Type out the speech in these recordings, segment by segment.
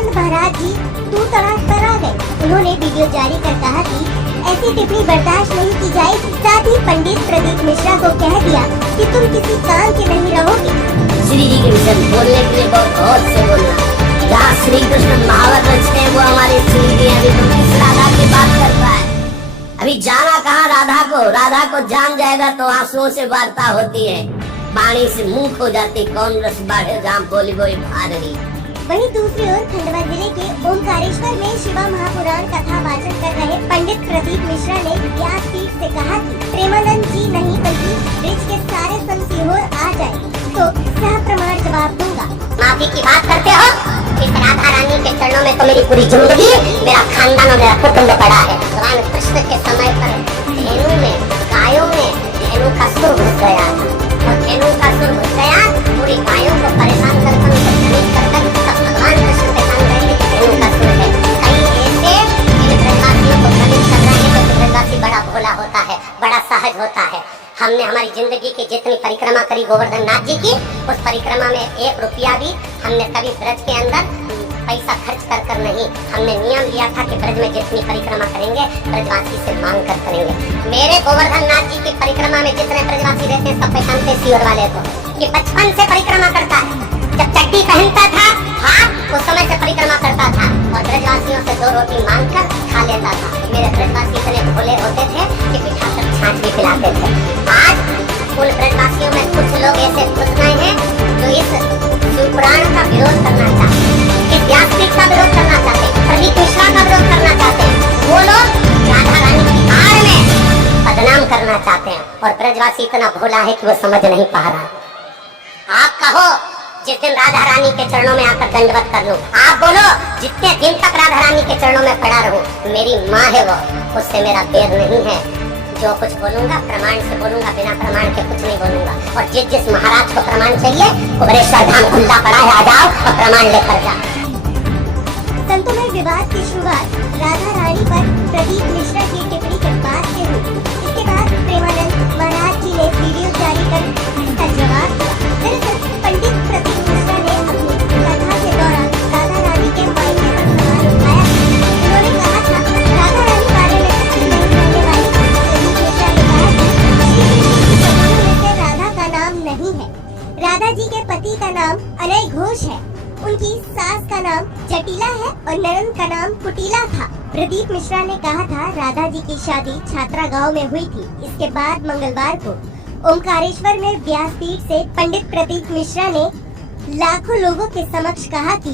प्रेमानंद महाराज जी तू तड़ाक पर आ गए। उन्होंने वीडियो जारी कर कहा कि ऐसी टिप्पणी बर्दाश्त नहीं की जाएगी। साथ ही पंडित प्रदीप मिश्रा को कह दिया कि तुम किसी काम के नहीं रहोगे। श्री जी के विषय बोलने के लिए बहुत से बोलना। जहाँ श्री कृष्ण महावत रचते हैं वो हमारे श्री जी हैं। अभी तुम किस राधा की बात कर पाए? अभी जाना कहाँ राधा को जान जाएगा तो आंसुओं से वार्ता होती है, वाणी से मुंह खो जाती, कौन रस बाढ़े जहाँ बोली बोली भार रही। वहीं दूसरी ओर खंडवा जिले के ओमकारेश्वर में शिवा महापुराण कथा वाचन कर रहे पंडित प्रदीप मिश्रा ने व्यासपीठ से कहा कि प्रेमानंद जी नहीं बल्कि ब्रिज के सारे संत सीहोर आ जाए तो सह प्रमाण जवाब दूंगा। माफी की बात करते हो? इस राधा रानी के चरणों में तो मेरी पूरी जिंदगी, मेरा खानदान और मेरा कुटुंब पड़ा है। भगवान कृष्ण के समय पर धेनु में, गायों में धेनु का सुर घुस गया और धेनु का सुर घुस गया, पूरी गायों को परेशान कर भगवान कृष्ण के संग रहने की धेनु का सुर है। कई ऐसे इन ब्रजवासियों को भ्रमित कर रहे हैं कि ब्रजवासी बड़ा भोला होता है, बड़ा सहज होता है। हमने हमारी जिंदगी की जितनी परिक्रमा करी गोवर्धन नाथ जी की, उस परिक्रमा में 1 रुपया भी हमने कभी ब्रज के अंदर पैसा खर्च कर नहीं। हमने नियम लिया था कि ब्रज में जितनी परिक्रमा करेंगे ब्रजवासी से मांग कर करेंगे। मेरे गोवर्धन नाथ जी की परिक्रमा में जितने ब्रजवासी रहते हैं सब पहचानते सीहोर वाले को कि बचपन से परिक्रमा करता है। जब चट्टी पहनता था उस समय से परिक्रमा करता था और ब्रजवासियों से 2 रोटी मांग कर खा लेता था। मेरे ब्रजवासी इतने भोले होते थे कि बिठाकर छाछ भी पिलाते थे। आज उन ब्रजवासियों में कुछ लोग ऐसे घुस गए हैं जो इस शिवपुराण का विरोध करना चाहते हैं, इस व्यासपीठ का विरोध करना चाहते हैं, प्रदीप मिश्रा का विरोध करना चाहते हैं। वो लोग राधा रानी की आड़ में बदनाम करना चाहते हैं और ब्रजवासी इतना भोला है कि वो समझ नहीं पा रहा। आप कहो जिस दिन राधा रानी के चरणों में आकर दंडवत कर लूं, आप बोलो जितने दिन तक राधा रानी के चरणों में पड़ा रहूं, मेरी माँ है वो, उससे मेरा बैर नहीं है। जो कुछ बोलूंगा प्रमाण से बोलूंगा, बिना प्रमाण के कुछ नहीं बोलूंगा। और जिस महाराज को प्रमाण चाहिए कुबरेश्वर धाम खुला पड़ा है, आ जाओ और प्रमाण लेकर जाओ। संतों में विवाद की शुरुआत राधा रानी पर प्रदीप मिश्रा की टिप्पणी के बाद से हुई। इसके बाद प्रेमानंद महाराज जी ने वीडियो जारी कर इसका जवाब दिया। दरअसल पंडित प्रदीप मिश्रा ने अपनी कथा के दौरान राधा रानी के मायने पर सवाल उठाया। उन्होंने कहा था राधा रानी बारे में नहीं रहने वाली। प्रदीप मिश्रा ने कहा कि राधा का नाम नहीं है। राधा जी के पति का नाम अनय घोष है, उनकी सास का नाम जटिला है और ननद का नाम कुटिला था। प्रदीप मिश्रा ने कहा था राधा जी की शादी छात्रा गांव में हुई थी। इसके बाद मंगलवार को ओमकारेश्वर में व्यासपीठ से पंडित प्रदीप मिश्रा ने लाखों लोगों के समक्ष कहा कि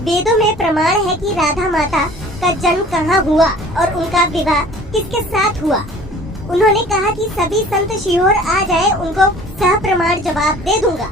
वेदों में प्रमाण है कि राधा माता का जन्म कहाँ हुआ और उनका विवाह किसके साथ हुआ। उन्होंने कहा कि सभी संत सीहोर आ जाए, उनको सह प्रमाण जवाब दे दूंगा।